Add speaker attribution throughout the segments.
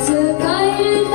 Speaker 1: 使える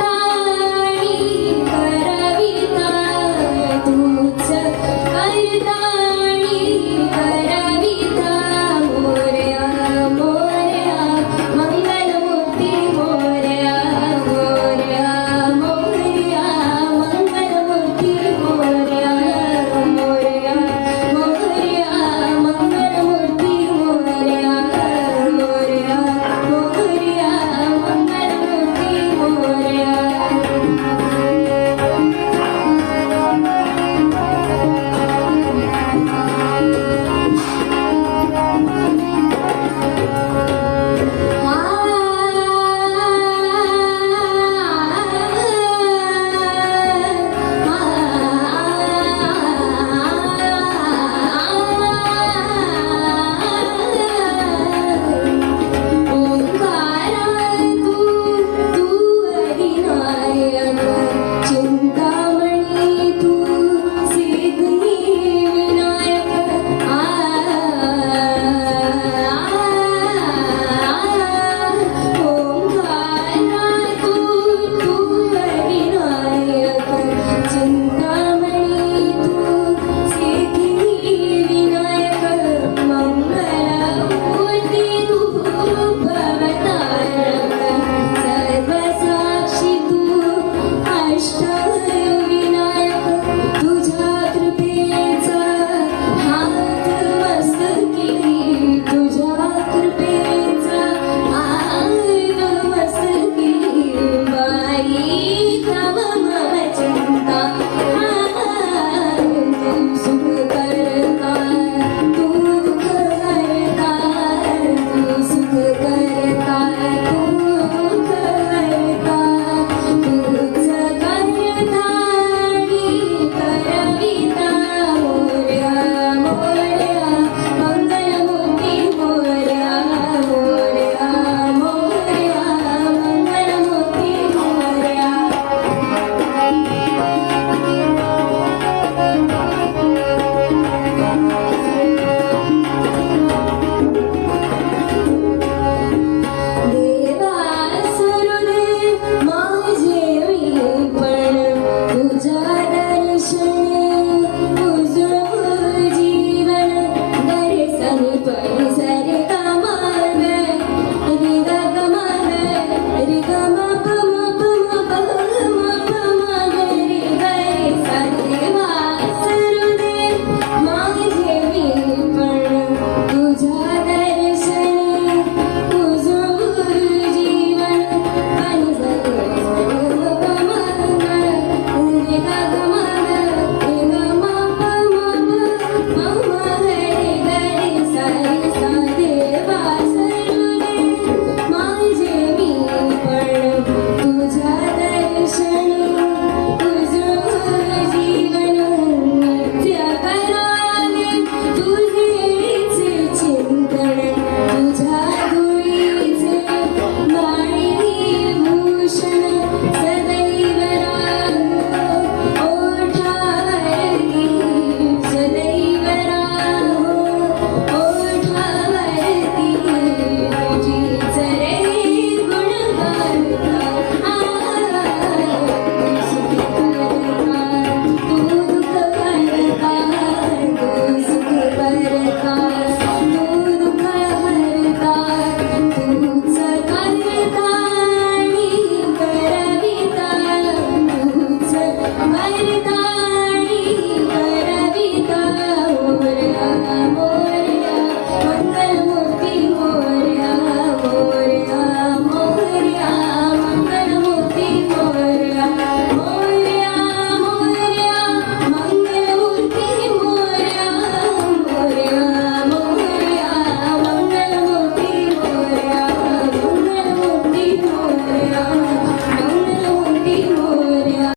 Speaker 1: Hare